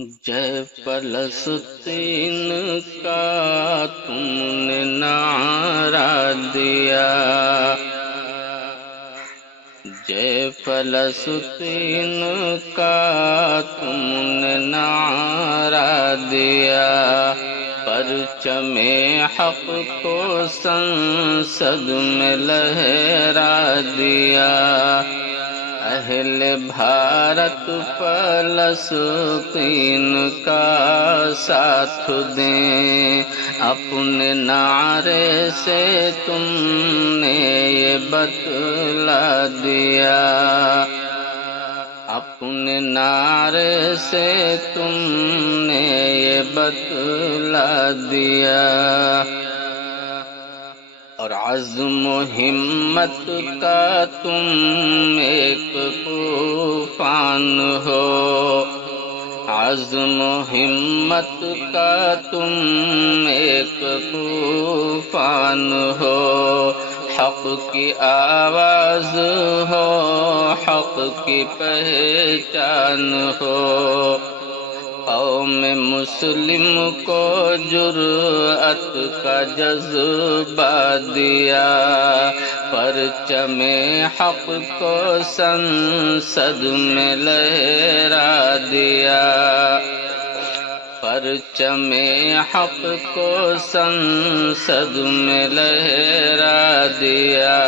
جے فلسطین کا تم نے نعرہ دیا، جے فلسطین کا تم نے نعرہ دیا، پرچم حق کو سنسد میں لہرا دیا۔ اہل بھارت فلسطین کا ساتھ دیں، اپنے نعرے سے تم نے یہ بتلا دیا، اپنے نعرے سے تم نے یہ بتلا دیا۔ اور عزم و ہمت کا تم ایک طوفان ہو، عزم و ہمت کا تم ایک طوفان ہو، حق کی آواز ہو، حق کی پہچان ہو۔ قوم مسلم کو جرأت کا جذبہ دیا، پرچم حق کو سنسد میں لہرا دیا، پرچم حق کو سنسد میں لہرا دیا۔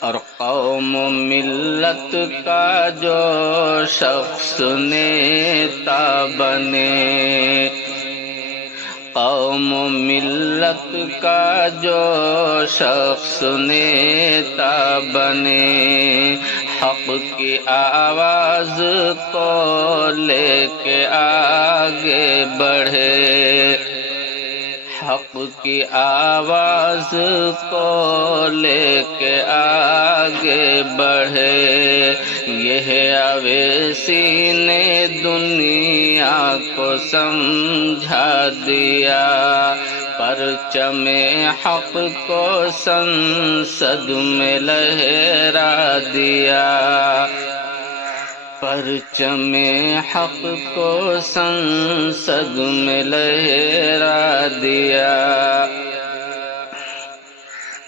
اور قوم و ملت کا جو شخص نیتا بنے، قوم و ملت کا جو شخص نیتا بنے، حق کی آواز کو لے کے آگے بڑھے، حق کی آواز کو لے کے آگے بڑھے۔ یہ اویسی نے دنیا کو سمجھا دیا، پرچم حق کو سنسد میں لہرا دیا، پرچم حق کو سنسد میں لہرا دیا۔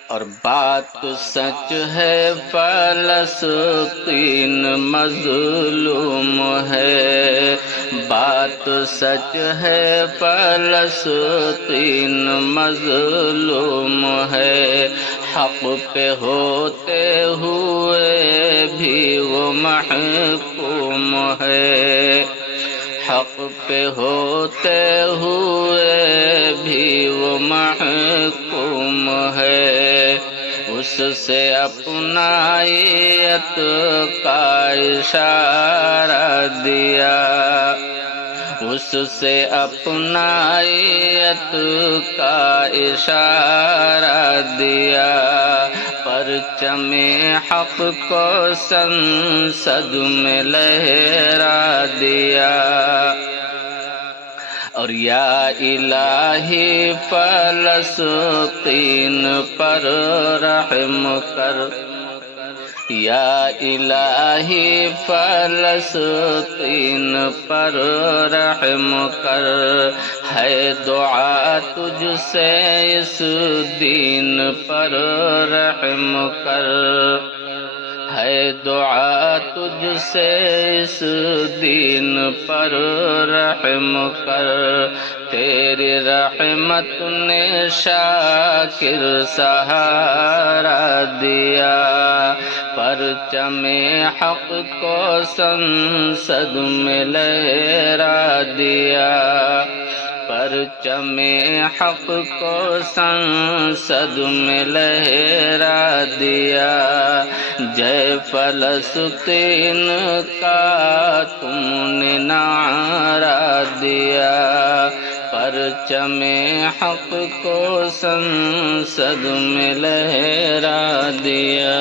اور بات سچ ہے فلسطین مظلوم ہے، بات سچ ہے فلسطین مظلوم ہے، حق پہ ہوتے ہوئے بھی وہ محکوم ہے، حق پہ ہوتے ہوئے بھی وہ محکوم ہے۔ اس سے اپنائیت کا اشارہ دیا، اس سے اپنائیت کا اشارہ دیا، پرچم حق کو سنسد میں لہرا دیا۔ اور یا الہی فلسطین پر رحم کر، یا الہی فلسطین پر رحم کر، ہے دعا تجھ سے اس دین پر رحم کر، ہے دعا تجھ سے اس دین پر رحم کر، تیری رحمت نے شاکر سہارا دیا، پرچم حق کو سنسد میں لہرا دیا، پرچم حق کو سنسد میں لہرا دیا۔ جے فلسطین کا تم نے نعرہ دیا، پرچم حق کو سنسد میں لہرا دیا۔